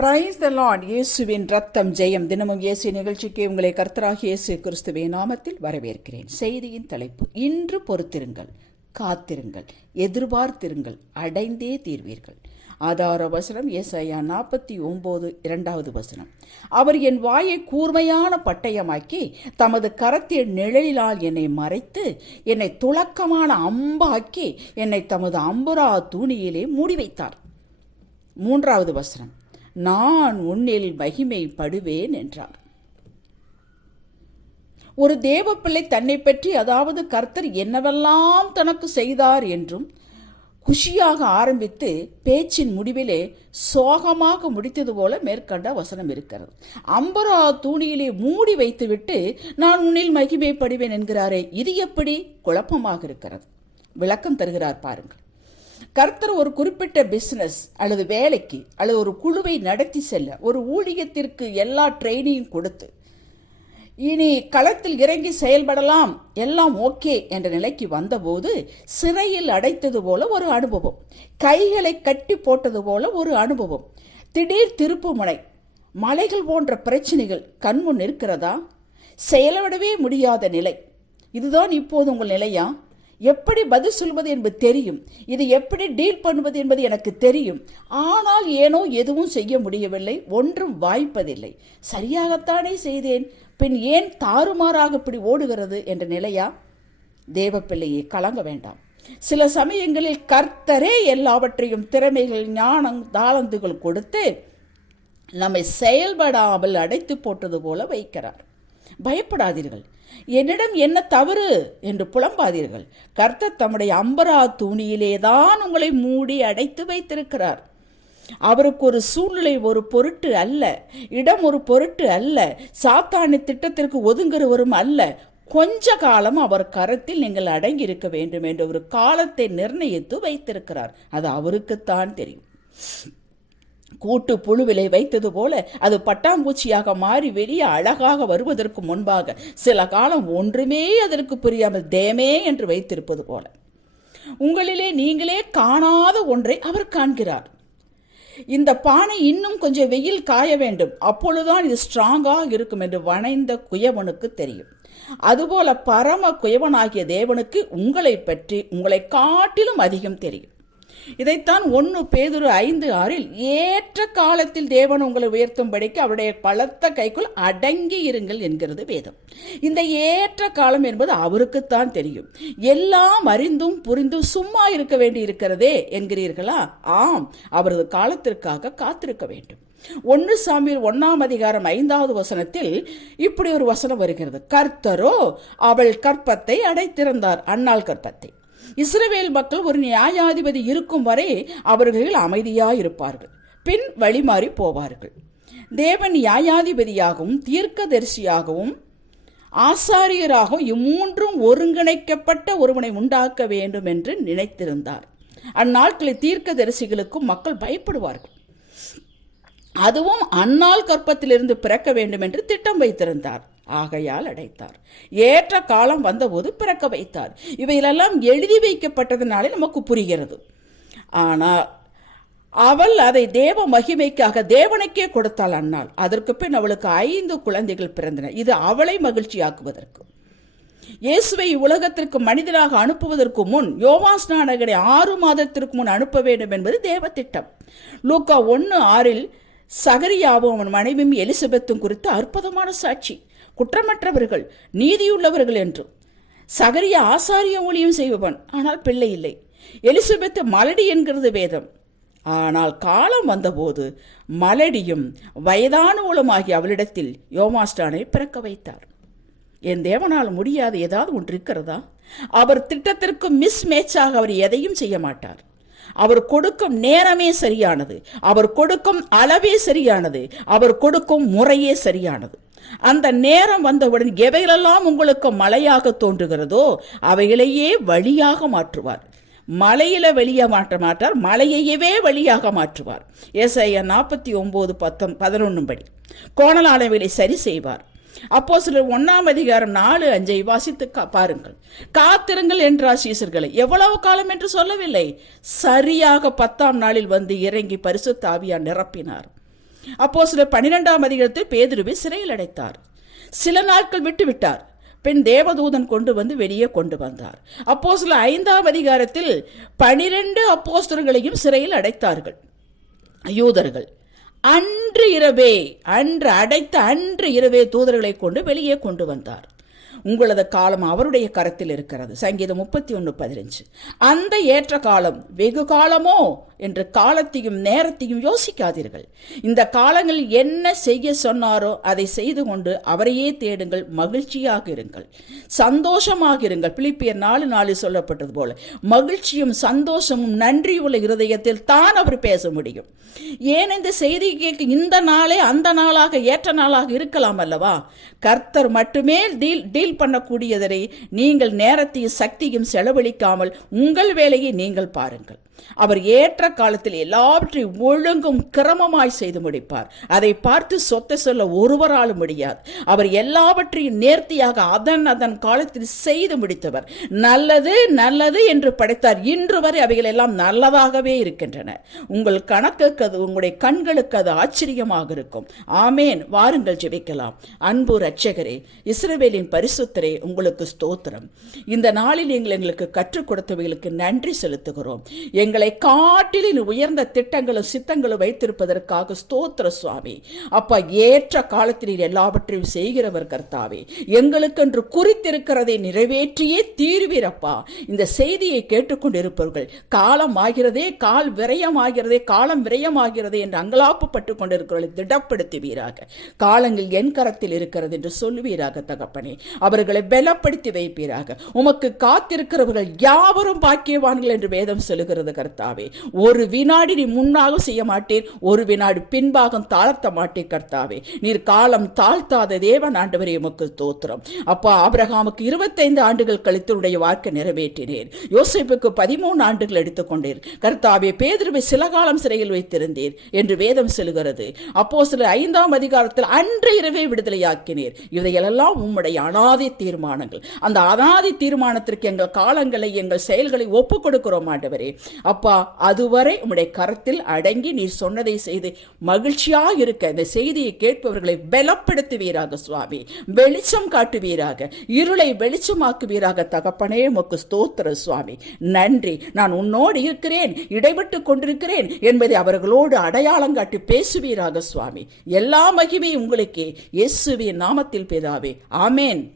Praise the Lord இயேசுவின் ரத்தம் ஜெயம். தினமும் இயேசு நிகழ்ச்சிக்கு உங்களை கர்த்தராக இயேசு கிறிஸ்துவின் நாமத்தில் வரவேற்கிறேன். செய்தியின் தலைப்பு இன்று பொறுத்திருங்கள் காத்திருங்கள் எதிர்பார்த்திருங்கள் அடைந்தே தீர்வீர்கள். ஆதார வசனம் ஏசாயா நாற்பத்தி ஒம்பது இரண்டாவது வசனம். அவர் என் வாயை கூர்மையான பட்டயமாக்கி தமது கரத்தின் நிழலிலால் என்னை மறைத்து என்னை துளக்கமான அம்பாக்கி என்னை தமது அம்புரா தூணியிலே மூடி வைத்தார் மூன்றாவது வசனம். நான் உன்னில் மகிமைப்படுவேன் என்றார் ஒரு தேவப்பிள்ளை தன்னை பற்றி அதாவது கர்த்தர் என்னவெல்லாம் தனக்கு செய்தார் என்றும் குஷியாக ஆரம்பித்து பேச்சின் முடிவிலே சோகமாக முடித்தது போல மேற்கண்ட வசனம் இருக்கிறது. அம்பரா தூணியிலே மூடி வைத்துவிட்டு நான் உன்னில் மகிமைப்படுவேன் என்கிறாரே இது எப்படி குழப்பமாக இருக்கிறது? விளக்கம் தருகிறார் பாருங்கள். கர்த்தர் ஒரு குறிப்பிட்ட பிஸ்னஸ் அல்லது வேலைக்கு அல்லது ஒரு குழுவை நடத்தி செல்ல ஒரு ஊழியத்திற்கு எல்லா ட்ரைனிங்கும் கொடுத்து இனி களத்தில் இறங்கி செயல்படலாம் எல்லாம் ஓகே என்ற நிலைக்கு வந்தபோது சிறையில் அடைத்தது போல ஒரு அனுபவம். கைகளை கட்டி போட்டது போல ஒரு அனுபவம். திடீர் திருப்புமுனை. மலைகள் போன்ற பிரச்சனைகள் கண்முன் இருக்கிறதா செயலவிடவே முடியாத நிலை. இதுதான் இப்போது உங்கள் நிலையா? எப்படி பதில் சொல்வது என்பது தெரியும். இது எப்படி டீல் பண்ணுவது என்பது எனக்கு தெரியும். ஆனால் ஏனோ எதுவும் செய்ய முடியவில்லை ஒன்றும் வாய்ப்பதில்லை. சரியாகத்தானே செய்தேன். பின் ஏன் தாறுமாறாக இப்படி ஓடுகிறது என்ற நிலையா? தேவப்பிள்ளையை கலங்க வேண்டாம். சில சமயங்களில் கர்த்தரே எல்லாவற்றையும் திறமைகள் ஞானம் தாளந்துகள் கொடுத்து நம்மை செயல்படாமல் அடைத்து போட்டது போல வைக்கிறார். பயப்படாதீர்கள். என்னிடம் என்ன தவறு என்று புலம்பாதீர்கள். கர்த்தர் தம்முடைய அம்பரா தூணியிலேதான் உங்களை மூடி அடைத்து வைத்திருக்கிறார். அவருக்கு ஒரு சூழ்நிலை ஒரு பொருட்டு அல்ல. இடம் ஒரு பொருட்டு அல்ல. சாத்தானி திட்டத்திற்கு ஒதுங்குறவரும் அல்ல. கொஞ்ச காலம் அவர் கரத்தில் நீங்கள் அடங்கி இருக்க வேண்டும் என்று ஒரு காலத்தை நிர்ணயித்து வைத்திருக்கிறார். அது அவருக்குத்தான் தெரியும். கூட்டு புழுவிலை வைத்தது போல அது பட்டாம்பூச்சியாக மாறி வெளியே அழகாக வருவதற்கு முன்பாக சில காலம் ஒன்றுமே அதற்கு புரியாமல் தேமே என்று வைத்திருப்பது போல. உங்களிலே நீங்களே காணாத ஒன்றை அவர் காண்கிறார். இந்த பானை இன்னும் கொஞ்சம் வெயில் காய வேண்டும். அப்பொழுதுதான் இது ஸ்ட்ராங்காக இருக்கும் என்று வணைந்த குயவனுக்கு தெரியும். அதுபோல பரம குயவனாகிய தேவனுக்கு உங்களை பற்றி உங்களை காட்டிலும் அதிகம் தெரியும். இதைத்தான் ஒன்று பேதுரு ஐந்து ஆறில் ஏற்ற காலத்தில் தேவன் உங்களை உயர்த்தும்படிக்கு அவருடைய பலத்த கைக்குள் அடங்கி இருங்கள் என்கிறது வேதம். இந்த ஏற்ற காலம் என்பது அவருக்குத்தான் தெரியும். எல்லாம் அறிந்தும் புரிந்தும் சும்மா இருக்க வேண்டி இருக்கிறதே என்கிறீர்களா? ஆம் அவரது காலத்திற்காக காத்திருக்க வேண்டும். ஒன்று சாமியில் ஒன்னாம் அதிகாரம் ஐந்தாவது வசனத்தில் இப்படி ஒரு வசனம் வருகிறது. கர்த்தரோ அவள் கற்பத்தை அடைத்திருந்தார் அன்னாள் கற்பத்தை. இஸ்ரவேல் மக்கள் ஒரு நியாயாதிபதி இருக்கும் வரை அவர்கள் அமைதியாயிருப்பார்கள். பின் வழிமாறி போவார்கள். தேவன் நியாயாதிபதியாகவும் தீர்க்கதரிசியாகவும் ஆசாரியராகவும் இம்மூன்றும் ஒருங்கிணைக்கப்பட்ட ஒருவனை உண்டாக்க வேண்டும் என்று நினைத்திருந்தார். அந்நாட்களில் தீர்க்கதரிசிகளுக்கும் மக்கள் பயப்படுவார்கள். அதுவும் அந்நாள் கற்பத்திலிருந்து பிறக்க வேண்டும் என்று திட்டம் வைத்திருந்தார். ஆகையால் அடைத்தார். ஏற்ற காலம் வந்தபோது பிறக்க வைத்தார். இவைகளெல்லாம் எழுதி வைக்கப்பட்டதுனாலே நமக்கு புரிகிறது. ஆனால் அவள் அதை தேவ மகிமைக்காக தேவனுக்கே கொடுத்தாள் அன்னாள் அதற்கு பின் அவளுக்கு ஐந்து குழந்தைகள் பிறந்தன. இது அவளை மகிழ்ச்சியாக்குவதற்கு. இயேசுவை உலகத்திற்கு மனிதனாக அனுப்புவதற்கு முன் யோவாஸ்நானகரை ஆறு மாதத்திற்கு முன் அனுப்ப வேண்டும் என்பது தேவ திட்டம். லூக்கா ஒன்று ஆறில் சகரியாவும் அவன் மனைவியும் எலிசபெத்தும் குறித்து அற்புதமான சாட்சி. குற்றமற்றவர்கள் நீதியுள்ளவர்கள் என்று. சகரிய ஆசாரிய ஊழியம் செய்பவன் ஆனால் பிள்ளை இல்லை. எலிசபெத்து மலடி என்கிறது வேதம். ஆனால் காலம் வந்தபோது மலடியும் வயதானவளுமாகிய அவளிடத்தில் யோமாஸ்டானை பிறக்க வைத்தார். என் தேவனால் முடியாத ஏதாவது ஒன்று இருக்கிறதா? அவர் திட்டத்திற்கு மிஸ் மேட்சாக அவர் எதையும் செய்ய மாட்டார். அவர் கொடுக்கும் நேரமே சரியானது. அவர் கொடுக்கும் அளவே சரியானது. அவர் கொடுக்கும் முறையே சரியானது. அந்த நேரம் வந்தவுடன் எவைகளெல்லாம் உங்களுக்கு மழையாக தோன்றுகிறதோ அவைகளையே வழியாக மாற்றுவார். மலையில வெளியே மாற்ற மாட்டார் மலையையவே வழியாக மாற்றுவார். ஏசாயா நாற்பத்தி ஒன்பது பத்தம் பதினொன்னும் படி கோணலானவைகளை சரி செய்வார். அப்போ சிலர் ஒன்னாம் அதிகாரம் நாலு அஞ்சை வாசித்து கா- பாருங்கள். காத்திருங்கள் என்றார் சீசர்களை. எவ்வளவு காலம் என்று சொல்லவில்லை. சரியாக பத்தாம் நாளில் வந்து இறங்கி பரிசு தாவியா நிரப்பினார். அப்போ சில பனிரெண்டாம் அதிகாரத்தில் பேதுருவை சிறையில் அடைத்தார். சில நாட்கள் விட்டு விட்டார் தேவதூதன் கொண்டு வந்து வெளியே கொண்டு வந்தார். அப்போ சில ஐந்தாம் அதிகாரத்தில் பனிரெண்டு அப்போஸ்தர்களையும் சிறையில் அடைத்தார்கள். யூதர்கள். அன்று இரவே அன்று அடைத்த அன்று இரவே தூதர்களை கொண்டு வெளியே கொண்டு வந்தார். உங்களது காலம் அவருடைய கரத்தில் இருக்கிறது. சங்கீதம் முப்பத்தி ஒன்று பதினஞ்சு. அந்த ஏற்ற காலம் வெகு காலமோ என்று காலத்தையும் நேரத்தையும் யோசிக்காதீர்கள். இந்த காலங்களில் என்ன செய்ய சொன்னாரோ அதை செய்து கொண்டு அவரையே தேடுங்கள் மகிழ்ச்சியாக இருங்கள். சந்தோஷமாக இருங்கள். பிலிப்பியர் நாலு நாலு சொல்லப்பட்டது போல மகிழ்ச்சியும் சந்தோஷமும் நன்றியுள்ள இருதயத்தில் தான் அவர் பேச முடியும். ஏன் இந்த செய்தி கேட்க இந்த நாளே அந்த நாளாக ஏற்ற நாளாக இருக்கலாம் அல்லவா? கர்த்தர் மட்டுமே டீல் டீல் பண்ணக்கூடியதரை நீங்கள் நேரத்தையும் சக்தியும் செலவழிக்காமல் உங்கள் வேலையை நீங்கள் பாருங்கள். அவர் ஏற்ற காலத்தில் எல்லாவற்றையும் ஒழுங்கும் கிரமமாய் செய்து முடிப்பார். அதை பார்த்து சொத்தை சொல்ல ஒருவராலும் முடியாது. அவர் எல்லாவற்றையும் நேர்த்தியாக அதன் அதன் காலத்தில் செய்து முடித்தவர். நல்லது நல்லது என்று படைத்தார். இன்று வரை அவைகள் எல்லாம் நல்லதாகவே இருக்கின்றன. உங்கள் கணக்குக்கு அது உங்களுடைய கண்களுக்கு அது ஆச்சரியமாக இருக்கும். ஆமேன். வாருங்கள் ஜெபிக்கலாம். அன்பு ரட்சகரே இஸ்ரவேலின் பரிசுத்தரே உங்களுக்கு ஸ்தோத்திரம். இந்த நாளில் நீங்கள் எங்களுக்கு கற்றுக் கொடுத்தவைகளுக்கு நன்றி செலுத்துகிறோம். எங்களை காட்டிலின் உயர்ந்த திட்டங்களும் சித்தங்களும் வைத்திருப்பதற்காக ஸ்தோத்திர சுவாமி. அப்பா ஏற்ற காலத்தில் எல்லாவற்றையும் செய்கிறவர் கர்த்தாவே. எங்களுக்கென்று குறித்திருக்கிறதை நிறைவேற்றியே தீர்வீரப்பா. இந்த செய்தியை கேட்டுக்கொண்டிருப்பவர்கள் காலம் ஆகிறதே கால் விரயமாகிறதே காலம் விரயமாகிறதே என்று அங்கலாப்பு பட்டு கொண்டிருக்கிறவர்களை திடப்படுத்துவீராக. காலங்கள் என் கரத்தில் இருக்கிறது என்று சொல்லுவீராக தகப்பனே. அவர்களை பலப்படுத்தி வைப்பீராக. உமக்கு காத்திருக்கிறவர்கள் யாவரும் பாக்கியவான்கள் என்று வேதம் சொல்லுகிறது கர்த்தாவே. ஒரு வினாடி நீ முன்னாக செய்ய மாட்டீர் ஒரு வினாடி பின்பாகம் தாழ்த்த மாட்டீர் கர்த்தாவே. நீர் காலம் தாழ்த்தாத தேவன் ஆண்டவரே உமக்கு தோத்திரம் அப்பா ஆபிரகாமுக்கு இருபத்தைந்து ஆண்டுகள் கழித்து உடைய வாழ்க்கை நிறைவேற்றினீர். யோசிப்புக்கு பதிமூணு ஆண்டுகள் எடுத்துக்கொண்டீர் கர்த்தாவே பேதிருவை சில காலம் சிறையில் வைத்திருந்தீர் என்று வேதம் சொல்லுகிறது. அப்போ சில ஐந்தாம் அதிகாரத்தில் அன்று இரவே விடுதலையாக்கினீர். இதையெல்லாம் உம்முடைய அனாதி தீர்மானங்கள். அந்த அனாதி தீர்மானத்திற்கு எங்கள் காலங்களை எங்கள் செயல்களை ஒப்புக் கொடுக்கிறோம் ஆண்டவரே. அப்பா அதுவரை உம்முடைய கரத்தில் அடங்கி நீர் சொன்னதை செய்து மகிழ்ச்சியாக இருக்க இந்த செய்தியை கேட்பவர்களை பலப்படுத்துவீராக சுவாமி. வெளிச்சம் காட்டுவீராக இருளை வெளிச்சமாக்குவீராக தகப்பனே உமக்கு ஸ்தோத்திர சுவாமி. நன்றி. நான் உன்னோடு இருக்கிறேன் இடைபட்டு கொண்டிருக்கிறேன் என்பதை அவர்களோடு அடையாளம் காட்டி பேசுவீராக சுவாமி. எல்லா மகிமையும் உங்களுக்கே. இயேசுவின் நாமத்தில் பிதாவே. ஆமேன்.